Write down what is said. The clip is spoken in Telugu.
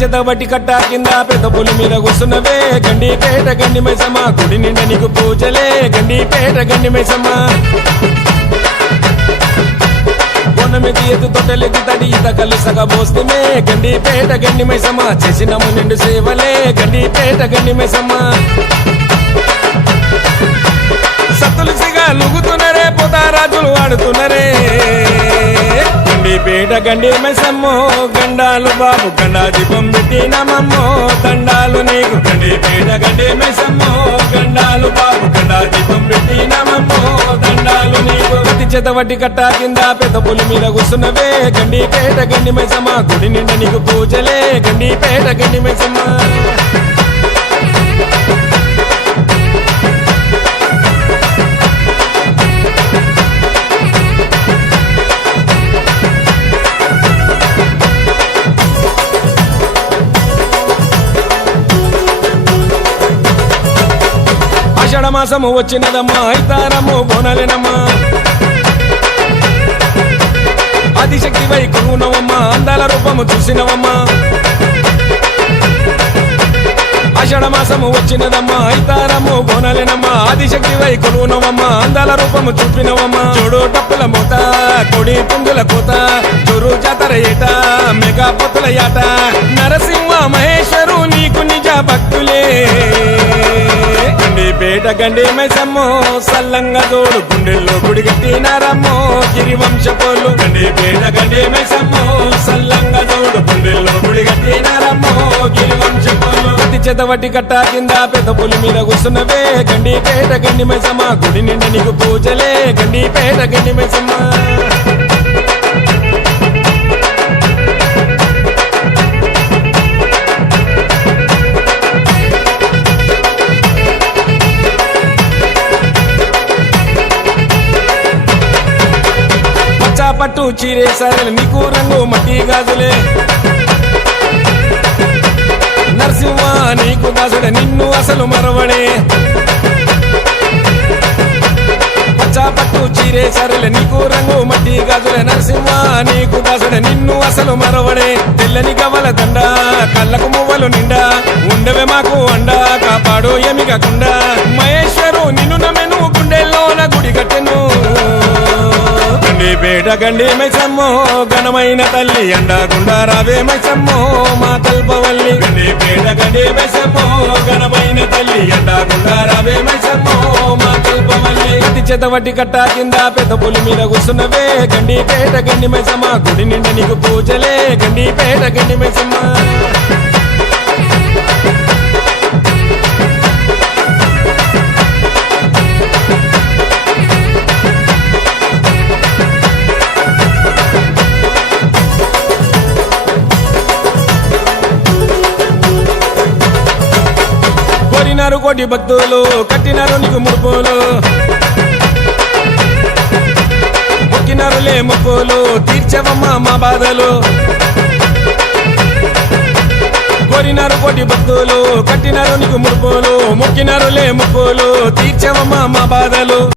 చెదవటి కట్ట కింద పెద్ద పులి మీద కూసున్నవే గండిపేట గండి మైసమ్మ గుడి నిండా నీకు పూజలే గండిపేట గండి మైసమ్మ బొన్నమిది ఎత్తు తొట్టెలెత్తి తడి ఈత కళ్ళు సగబోస్తమే గండిపేట గండి మైసమ్మ చేసినము నిండు సేవలే గండిపేట గండి మైసమ్మ సత్తులు సిగా లుగుతున్నరే పోతారాజులు ఆడుతున్నరే గండిపేట గండి మైసమ్మో గండాలు బాబు గండా దీపం పెట్టినమమ్మో దండాలు నీకు గండిపేట గండి మైసమ్మో గండాలు బాబు గండా దీపం పెట్టినమమ్మో దండాలు నీకు ప్రతి చెదవటి కట్ట కింద పెద్ద పులి మీద కూసున్నవే గండిపేట గండి మైసమ్మ గుడి నిండా నీకు పూజలే గండిపేట గండి మైసమ్మ మాసము వచ్చినదమ్మా ఐతారము బోనలేనమ్మా ఆదిశక్తి వై కొనునవమ్మా అందాల రూపము చూసినవమ్మా ఆషాఢ మాసము వచ్చినదమ్మా ఐతారము బోనలేనమ్మా ఆదిశక్తి వై కొనునవమ్మా అందాల రూపము చూపినవమ్మా చూడు టప్పుల మూత కొడి పుందుల కోత చూరు జాతర ఏట మెగా పొత్తుల యాట నరసింహ మహేశ్వరు నీకు నిజ భక్తులే గండిపేట గండి మైసమ్మో సల్లంగా తోడు గుండెల్లో గుడి కట్టినారమ్మో గిరివంశపోలు గండిపేట గండి మైసమ్మో సల్లంగా తోడు గుండెల్లో గుడి కట్టినారమ్మో గిరివంశపోలు ప్రతి చెదవటి కట్ట కింద పెద్ద పులి మీద కూసున్నవే గండిపేట గండి మైసమ్మ గుడి నిండా నీకు పూజలే గండిపేట గండి మైసమ్మ పట్టు చీరే సరలు నీకు రంగు మట్టి గాజులే నరసింహ నీకు దాసుడే నిన్ను అసలు మరవడే పట్టు చీరే సరలు నీకు రంగు మట్టి గాజులే నరసింహ నీకు దాసుడే నిన్ను అసలు మరవడే తెల్లని గవల దండ కళ్ళకు మువ్వలు నిండా ఉండవే మాకు అండ కాపాడు ఏమి కాకుండా మహేశ్వరు నిన్ను నమ్మెను గుండెల్లోన గుడి కట్టెను గండిపేట గండి మైసమ్మో ఘనమైన తల్లి అండగుండా రావే మైసమ్మో మా కల్పవల్లి గండిపేట గండి మైసమ్మో ఘనమైన తల్లి అండగుండా రావే మైసమ్మో మా కల్పవల్లి ప్రతి చెదవటి కట్ట కింద పెద్ద పులి మీద కూసున్నవే గండిపేట గండి మైసమ్మ గుడి నిండా నీకు పూజలే గండిపేట గండి మైసమ్మ కోరినారు కోటి భక్తులు కట్టినారు నీకు ముడుపులు మొక్కినారులే మొక్కులు తీర్చవమ్మా మా బాధలు కోరినారు కోటి భక్తులు కట్టినారు నీకు ముడుపులు మొక్కినారులే మొక్కులు తీర్చవమ్మా మా బాధలు